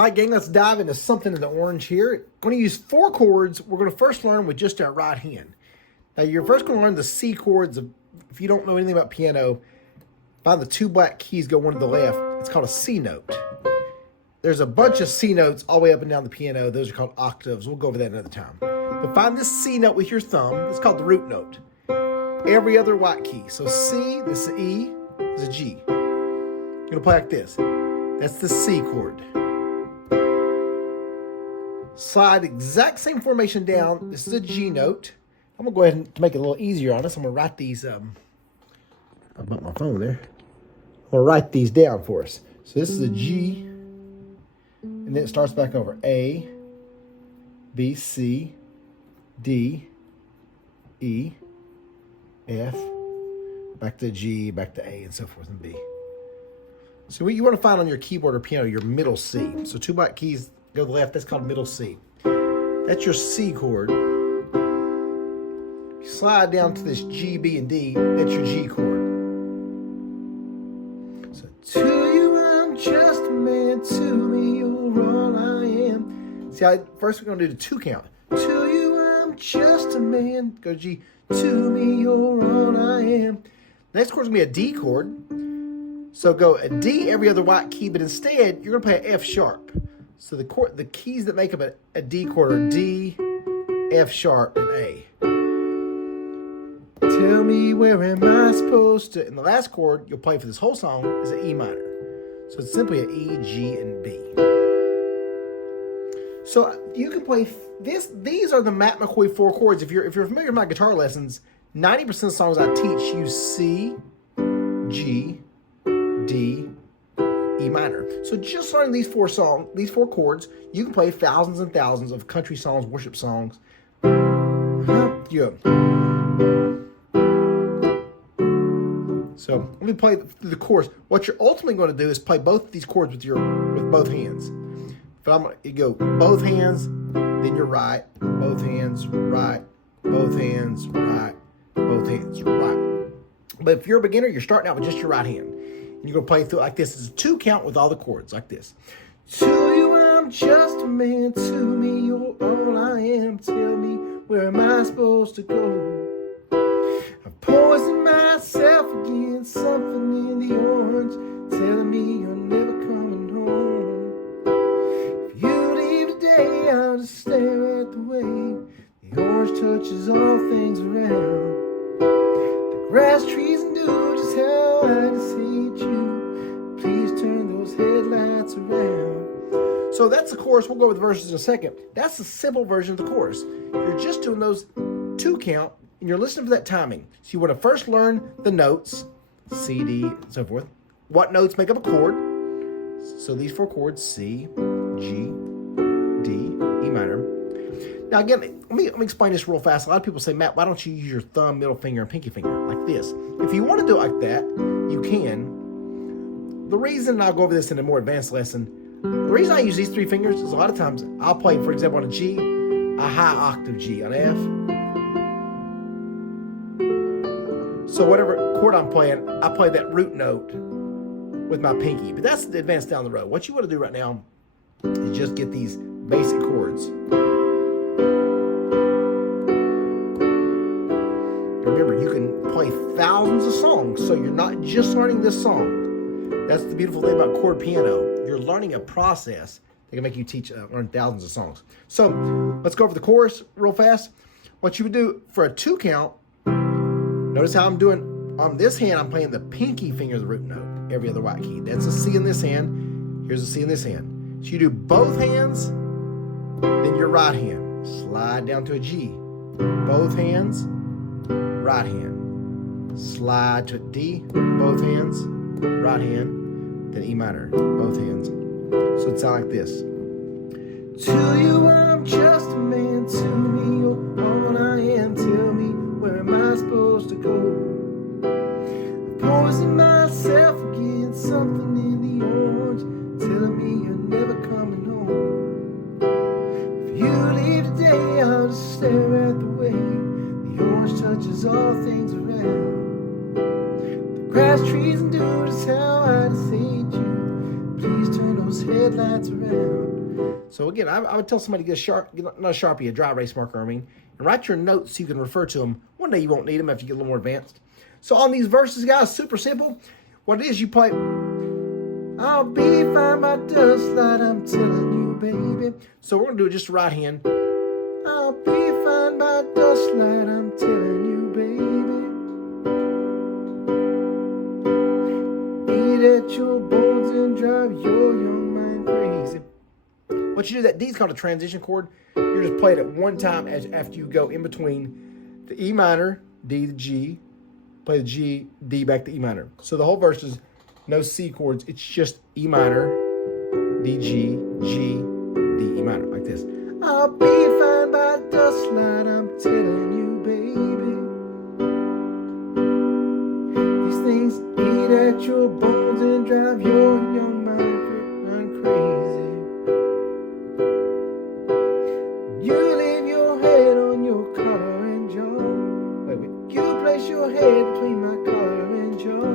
All right, gang, let's dive into something in the orange here. I'm going to use 4 chords. We're going to first learn with just our right hand. Now, you're first going to learn the C chords. If you don't know anything about piano, find the 2 black keys, go one to the left. It's called a C note. There's a bunch of C notes all the way up and down the piano. Those are called octaves. We'll go over that another time. But find this C note with your thumb. It's called the root note. Every other white key. So C, this is an E, this is a G. You're going to play like this. That's the C chord. Slide exact same formation down. This is a G note. I'm going to go ahead and to make it a little easier on us, I'm going to write these. I bumped my phone there. I'm going to write these down for us. So this is a G. And then it starts back over. A, B, C, D, E, F, back to G, back to A, and so forth, and B. So what you want to find on your keyboard or piano, your middle C. So 2 black keys go to the left, that's called middle C. That's your C chord. You slide down to this G, B, and D, that's your G chord. So to you I'm just a man, to me you're all I am. See, first we're going to do the 2 count. To you I'm just a man, go to G. To me you're all I am. Next chord's going to be a D chord. So go a D every other white key, but instead you're going to play an F sharp. So the keys that make up a D chord are D, F sharp, and A. Tell me where am I supposed to... And the last chord you'll play for this whole song is an E minor. So it's simply an E, G, and B. So you can play this. These are the Matt McCoy 4 chords. If you're familiar with my guitar lessons, 90% of the songs I teach use C, G, D, E minor. So just learning these 4 chords, you can play thousands and thousands of country songs, worship songs. Yeah. So let me play through the chorus. What you're ultimately going to do is play both of these chords with both hands. But you go both hands, then you're right, both hands, right, both hands, right, both hands, right. But if you're a beginner, you're starting out with just your right hand. And you're going to play through like this. It's a 2 count with all the chords, like this. To you I'm just a man, to me you're all I am. Tell me, where am I supposed to go? I've poisoned myself again, something in the orange, telling me you're never coming home. If you leave today, I'll just stare at the way the orange touches all things around. The grass, trees, and dew, just how I deceive you. Please turn those headlights around. So that's the chorus. We'll go over the verses in a second. That's the simple version of the chorus. You're just doing those 2 count, and you're listening for that timing. So you want to first learn the notes, C, D, and so forth. What notes make up a chord? So these 4 chords, C, G, D, E minor. Now again, let me explain this real fast. A lot of people say, Matt, why don't you use your thumb, middle finger, and pinky finger like this? If you want to do it like that, you can. The reason, and I'll go over this in a more advanced lesson, the reason I use these 3 fingers is a lot of times I'll play, for example, on a G, a high octave G, on F. So whatever chord I'm playing, I play that root note with my pinky. But that's advanced down the road. What you want to do right now is just get these basic chords. Remember, you can play thousands of songs, so you're not just learning this song. That's the beautiful thing about chord piano. You're learning a process that can make you learn thousands of songs. So let's go over the chorus real fast. What you would do for a 2 count, notice how I'm doing on this hand, I'm playing the pinky finger of the root note, every other white key. That's a C in this hand. Here's a C in this hand. So you do both hands, then your right hand. Slide down to a G. Both hands, right hand. Slide to a D, both hands, right hand, then E minor, both hands. So it sounds like this. To you I'm just a man, to me you're all I am. Tell me, where am I supposed to go? I've poisoned myself again, something in the orange, telling me you're never coming home. If you leave today, I'll just stare at the way the orange touches all things around. The grass, trees, and dew is how I deceive you. Please turn those headlights around. So again, I would tell somebody to get not a Sharpie, a dry erase marker, and write your notes so you can refer to them. One day you won't need them if you get a little more advanced. So on these verses, guys, super simple. What it is, you play, I'll be fine by dust light, I'm telling you, baby. So we're going to do it just right hand. I'll be fine by dust light, I'm telling you, baby. Eat at your bones and drive your young mind crazy. What you do, that D is called a transition chord. You're just playing it one time after you go in between the E minor, D, the G, play the G, D, back to E minor. So the whole verse is no C chords. It's just E minor, D, G, G, D, E minor, like this. I'll be fine by dust light, I'm telling you, baby. These things eat at your bones and drive your young mind crazy. You leave your head on your collar and jaw. Wait, you place your head between my collar and jaw.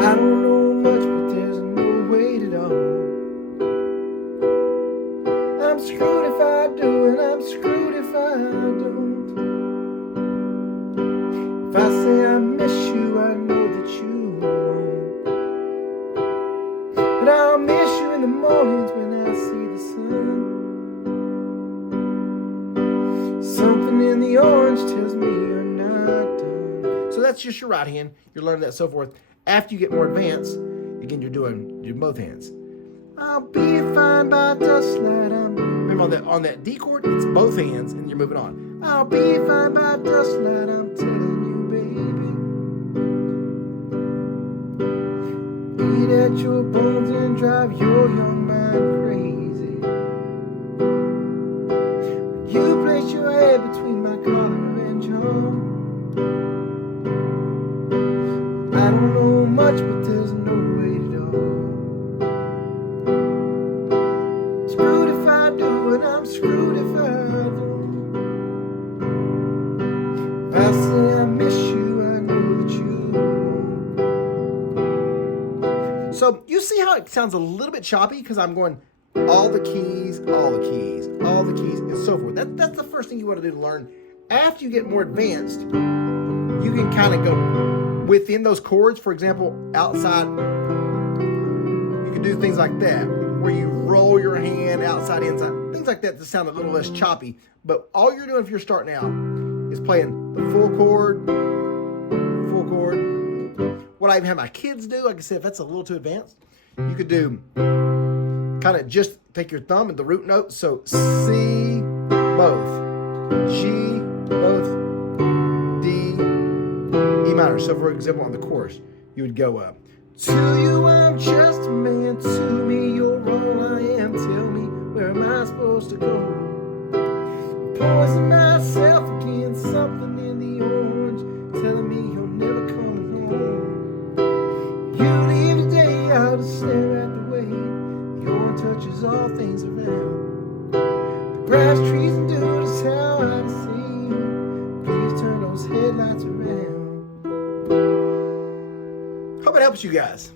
I don't know much, but there's no weight at all. I'm screwed if I do, and I'm screwed if I don't. If I say I miss you, I know that you won't. But I'll miss you in the mornings when I see the sun. Something in the orange tells me you're not done. So that's just your right hand. You're learning that, so forth. After you get more advanced, again, you're doing both hands. I'll be fine by dust light. Remember on that D chord, it's both hands, and you're moving on. I'll be fine by dust light, I'm telling you, baby. Eat at your bones and drive your young mind crazy. You place your head between my collar and jaw. I don't know much, but there's no weight at all. Screwed if I do, and I'm screwed if I don't. If I say I miss you, I know that you won't. So you see how it sounds a little bit choppy because I'm going all the keys, all the keys, all the keys, and so forth. That's the first thing you want to do to learn. After you get more advanced, you can kind of go within those chords. For example, outside, you can do things like that, where you roll your hand outside, inside, things like that to sound a little less choppy. But all you're doing if you're starting out is playing the full chord, full chord. What I even have my kids do, like I said, if that's a little too advanced, you could do kind of just take your thumb and the root note. So C, both, G, both, D, E minor. So for example, on the chorus, you would go up. To you I'm just a man, to me you're all I am. Tell me, where am I supposed to go? Poison myself again, something in the orange, telling me you're never coming home. You leave today, I'll just stare at the way the orange touches all things around. The grass, trees, and dirt is how I see you. Please turn those headlights around. Hope it helps you guys.